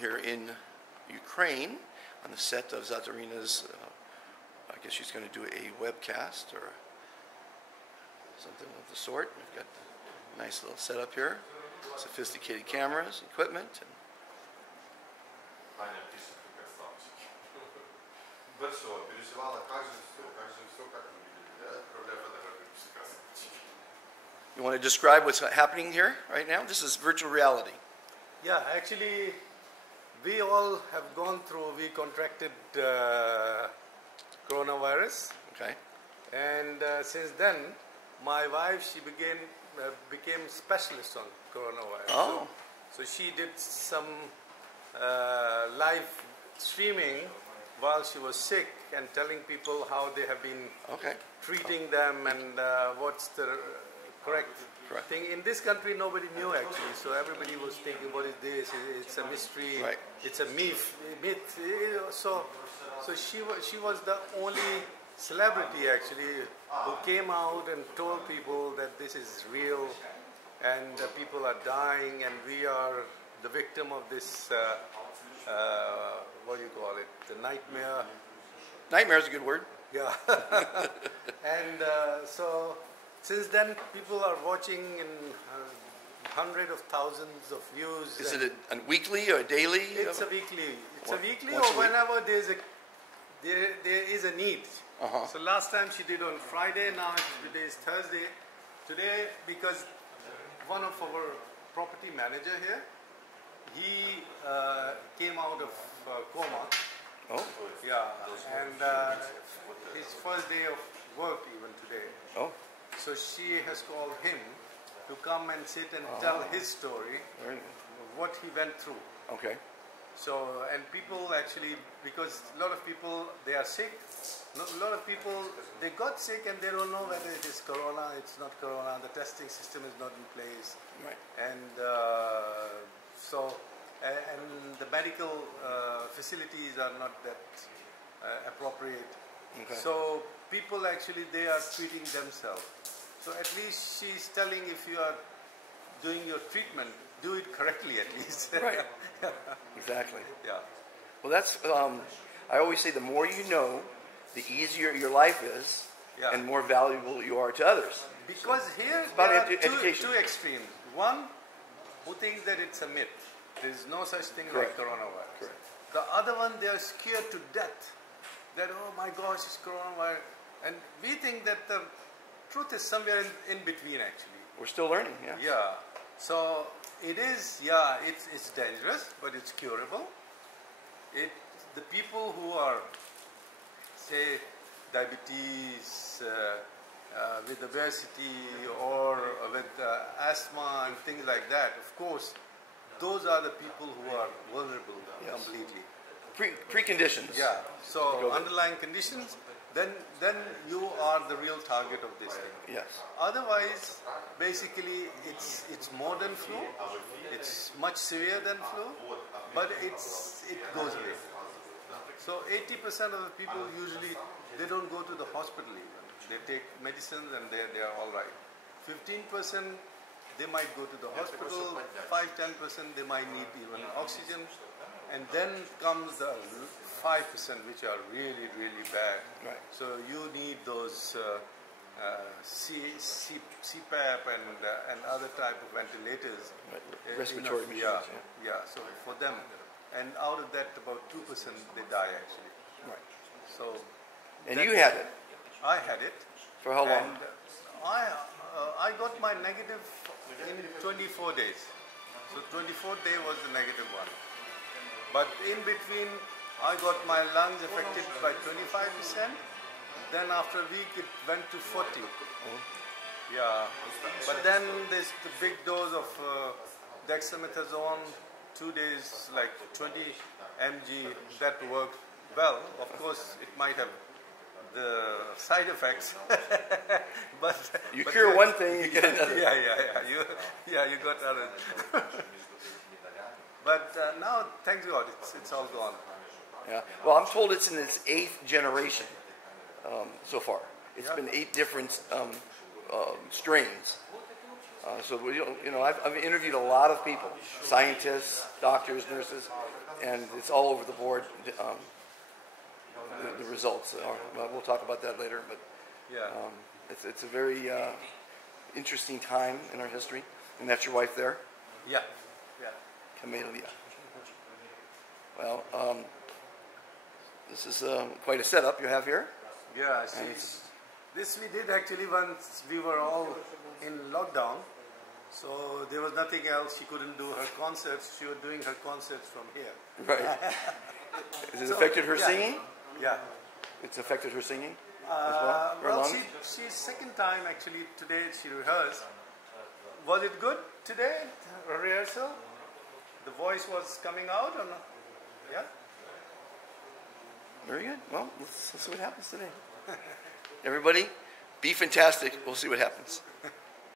here in Ukraine on the set of Zatarina's, I guess she's going to do a webcast or something of the sort. We've got a nice little setup here, sophisticated cameras, equipment. And you want to describe what's happening here right now? This is virtual reality. Yeah, actually, we all have gone through, we contracted coronavirus. Okay. And since then, my wife, she became specialist on coronavirus. Oh. So she did some live streaming while she was sick and telling people how they have been treating them and what's the correct thing. In this country, nobody knew actually, so everybody was thinking, what is this? It's a mystery. Right. It's a myth. So she was the only celebrity actually who came out and told people that this is real and people are dying and we are the victim of this, what do you call it, the nightmare. Nightmare is a good word. Yeah. And so since then people are watching in hundreds of thousands of views. Is it a weekly or a daily? It's a weekly. It's a weekly or whenever there is a need. So last time she did on Friday, now today is Thursday. Today, because one of our property manager here, he came out of coma. Oh. Yeah, and his first day of work even today. Oh. So she has called him to come and sit and tell his story, what he went through. Okay. So, and people actually, because a lot of people, they are sick. A lot of people, they got sick and they don't know whether it is corona, it's not corona, the testing system is not in place. Right. And and the medical facilities are not that appropriate. Okay. So people actually, they are treating themselves. So at least she's telling, if you are doing your treatment, do it correctly at least. Right. Exactly. Yeah. Well, that's, I always say the more you know, the easier your life is and more valuable you are to others. Because here it's about there are education. two extremes. One who thinks that it's a myth. There is no such thing like coronavirus. Correct. The other one, they are scared to death. That, oh my gosh, it's coronavirus. And we think that the truth is somewhere in between actually. We're still learning, yeah. Yeah. So it is, it's dangerous, but it's curable. The people who are, say, diabetes, with obesity or with asthma and things like that, of course, those are the people who are vulnerable completely. Preconditions. Yeah. So underlying conditions, then you are the real target of this thing. Yes. Otherwise, basically, it's more than flu. It's much severe than flu, but it goes away. So 80% of the people usually, they don't go to the hospital even. They take medicines and they are all right. 15% they might go to the hospital. 5-10% they might need even oxygen. And then comes the 5% which are really, really bad. Right. So you need those CPAP and other type of ventilators. Right. Respiratory machines. Yeah, so for them. And out of that, about 2% they die actually. Right. So. And you had it? I had it. For how long? And I got my negative in 24 days. So 24th day was the negative one. But in between, I got my lungs affected by 25%. Then after a week, it went to 40. Yeah. But then there's the big dose of dexamethasone, 2 days, like 20 mg, that worked well. Of course, it might have the side effects, but you cure one thing, you get another. You got others. But now, thank God, it's all gone. Yeah. Well, I'm told it's in its 8th generation so far. It's been 8 different strains. I've interviewed a lot of people, scientists, doctors, nurses, and it's all over the board. The results. We'll talk about that later, but it's a very interesting time in our history. And that's your wife there? Yeah. Yeah. Kamaliya. Well, this is quite a setup you have here. Yeah, this we did actually once we were all in lockdown. So there was nothing else. She couldn't do her concerts. She was doing her concerts from here. Right. Has it affected her singing? Yeah. It's affected her singing as well? Well, she's second time actually today she rehearsed. Was it good today, her rehearsal? The voice was coming out or not? Yeah? Very good. Well, let's see what happens today. Everybody, be fantastic. We'll see what happens.